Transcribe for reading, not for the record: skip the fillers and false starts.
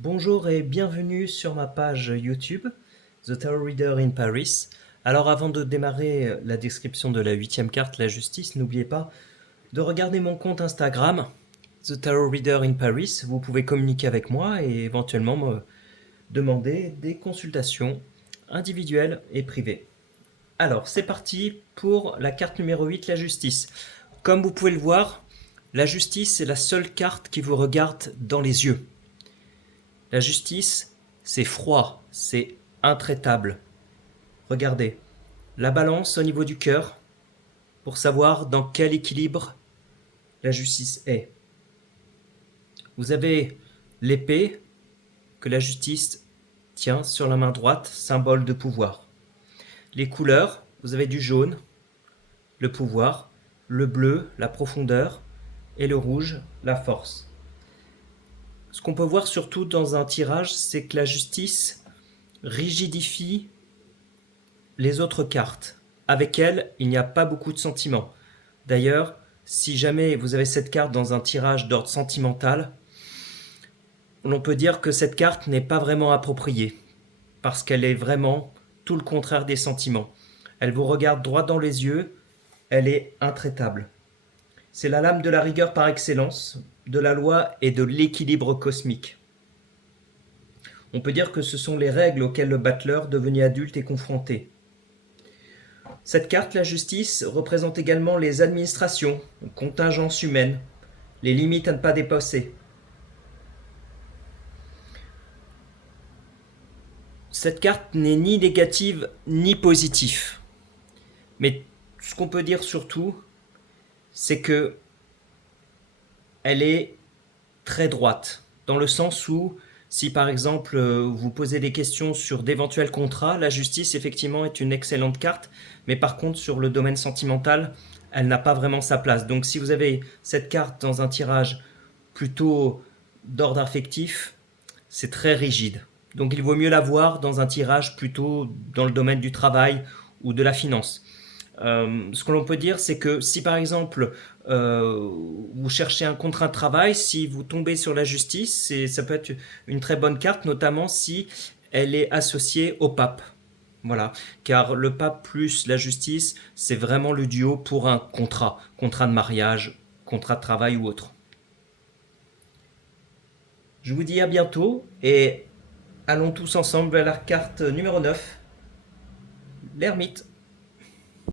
Bonjour et bienvenue sur ma page YouTube, The Tarot Reader in Paris. Alors avant de démarrer la description de la huitième carte, la justice, n'oubliez pas de regarder mon compte Instagram, The Tarot Reader in Paris. Vous pouvez communiquer avec moi et éventuellement me demander des consultations individuelles et privées. Alors c'est parti pour la carte numéro 8, la justice. Comme vous pouvez le voir, la justice est la seule carte qui vous regarde dans les yeux. La justice, c'est froid, c'est intraitable. Regardez, la balance au niveau du cœur pour savoir dans quel équilibre la justice est. Vous avez l'épée que la justice tient sur la main droite, symbole de pouvoir. Les couleurs, vous avez du jaune, le pouvoir, le bleu, la profondeur, et le rouge, la force. Ce qu'on peut voir surtout dans un tirage, c'est que la justice rigidifie les autres cartes. Avec elle, il n'y a pas beaucoup de sentiments. D'ailleurs, si jamais vous avez cette carte dans un tirage d'ordre sentimental, l'on peut dire que cette carte n'est pas vraiment appropriée, parce qu'elle est vraiment tout le contraire des sentiments. Elle vous regarde droit dans les yeux, elle est intraitable. C'est la lame de la rigueur par excellence, de la loi et de l'équilibre cosmique. On peut dire que ce sont les règles auxquelles le battleur, devenu adulte, est confronté. Cette carte, la justice, représente également les administrations, contingences humaines, les limites à ne pas dépasser. Cette carte n'est ni négative ni positive. Mais ce qu'on peut dire surtout, c'est que elle est très droite, dans le sens où si par exemple vous posez des questions sur d'éventuels contrats, la justice effectivement est une excellente carte, mais par contre sur le domaine sentimental, elle n'a pas vraiment sa place. Donc si vous avez cette carte dans un tirage plutôt d'ordre affectif, c'est très rigide. Donc il vaut mieux la voir dans un tirage plutôt dans le domaine du travail ou de la finance. Ce que l'on peut dire, c'est que si par exemple vous cherchez un contrat de travail, si vous tombez sur la justice, ça peut être une très bonne carte, notamment si elle est associée au pape. Voilà, car le pape plus la justice, c'est vraiment le duo pour un contrat de mariage, contrat de travail ou autre. Je vous dis à bientôt et allons tous ensemble vers la carte numéro 9, l'ermite.